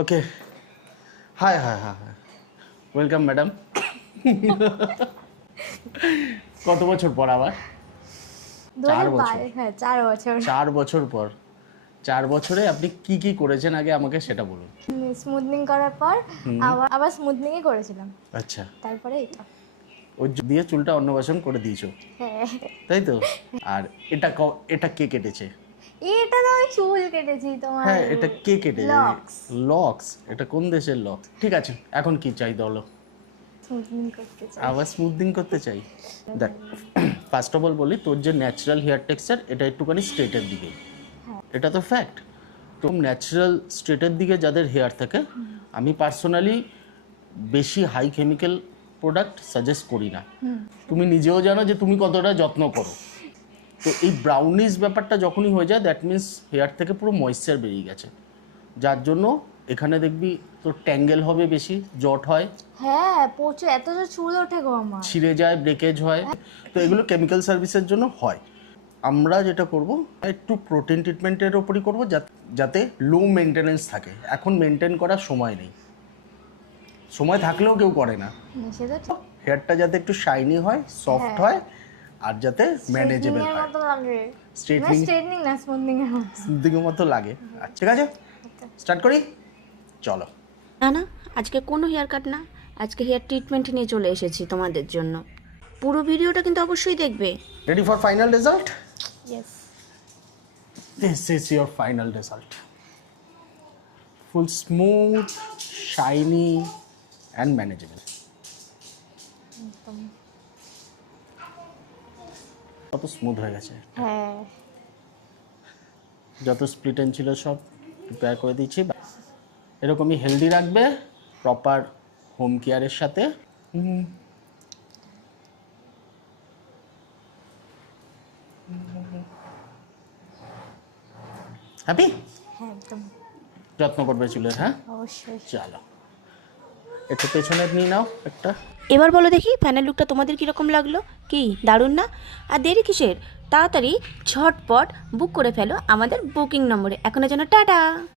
ওকে, hi hi hi hi, welcome madam. কত বছর পর আবার? 4 বছর। হ্যাঁ 4 বছর। 4 বছর পর। 4 বছরে আপনি কি কি করেছেন আগে আমাকে সেটা বলুন। স্মুথনিং করার পর আবার স্মুথনিংই করেছিলাম, আচ্ছা, তারপরে এটা। ওই দিয়ে চুলটা অন্নবাসন করে দিয়েছো, হ্যাঁ, তাই তো? আর এটা কে কেটেছে? এটা তো আমি চুল কেটেছি তোমার। হ্যাঁ, এটা কে কেটেছে? লক্স। লক্স? এটা কোন দেশের লক্স? ঠিক আছে, এখন কি চাই বলো? স্মুথনিং করতে চাই। আবার স্মুথনিং করতে চাই। দেখ, ফার্স্ট অফ অল বলি, তোর যে ন্যাচারাল হেয়ার টেক্সচার এটা একটুখানি স্ট্রেটের দিকে, এটা তো ফ্যাক্ট। তো ন্যাচারাল স্ট্রেটের দিকে যাদের হেয়ার থাকে, আমি পার্সোনালি বেশি হাই কেমিক্যাল প্রোডাক্ট সাজেস্ট করি না। তুমি নিজেও জানো যে তুমি কতটা যত্ন করো। তো এই ব্রাউনিশ ব্যাপারটা যখনই হয়ে যায়, দ্যাট মিন্স হেয়ার থেকে পুরো ময়েশ্চার বেরিয়ে গেছে, যার জন্য এখানে দেখবি তোর ট্যাঙ্গেল হবে বেশি, জট হয়, হ্যাঁ প্রচুর, এত যে চুল ওঠে গো আমার। ছিঁড়ে যায়, ব্রেকেজ হয়। তো এগুলো কেমিক্যাল সার্ভিসের জন্য হয়। আমরা যেটা করব, একটু প্রোটিন ট্রিটমেন্টের ওপরই করবো, যাতে লো মেনটেনেন্স থাকে। এখন মেনটেন করার সময় নেই, সময় থাকলেও কেউ করে না। সেটা ঠিক। হেয়ারটা যাতে একটু শাইনি হয়, সফট হয়, আর যাতে ম্যানেজেবল স্ট্রেটনিং এর হয়। মতো লাগে। স্ট্রেটনিং স্ট্রেটনিং না, স্মুথনিং এর মতো। দিকের মতো লাগে। ঠিক আছে, স্টার্ট করি, চলো। না না, আজকে কোনো হেয়ার কাট না, আজকে হেয়ার ট্রিটমেন্ট নিয়ে চলে এসেছি তোমাদের জন্য। পুরো ভিডিওটা কিন্তু অবশ্যই দেখবে। Ready for final result? Yes. This is your final result. Full smooth, shiny and manageable. কত স্মুথ হয়ে গেছে। হ্যাঁ, যত স্প্লিটেন ছিল সব রিপেয়ার করে দিচ্ছি। এরকমই হেলদি রাখবে প্রপার হোম কেয়ারের সাথে। হ্যাপি? হ্যাঁ একদম, যত্ন করবে চুলের, হ্যাঁ? অবশ্যই। চলো, একটু পেছনের নিয়ে নাও একটা। এবার বলো দেখি ফাইনাল লুকটা তোমাদের কীরকম লাগলো? কি দারুণ না? আর দেরি কিসের, তাড়াতাড়ি ঝটপট বুক করে ফেলো আমাদের বুকিং নম্বরে। এখনের জন্য টাটা।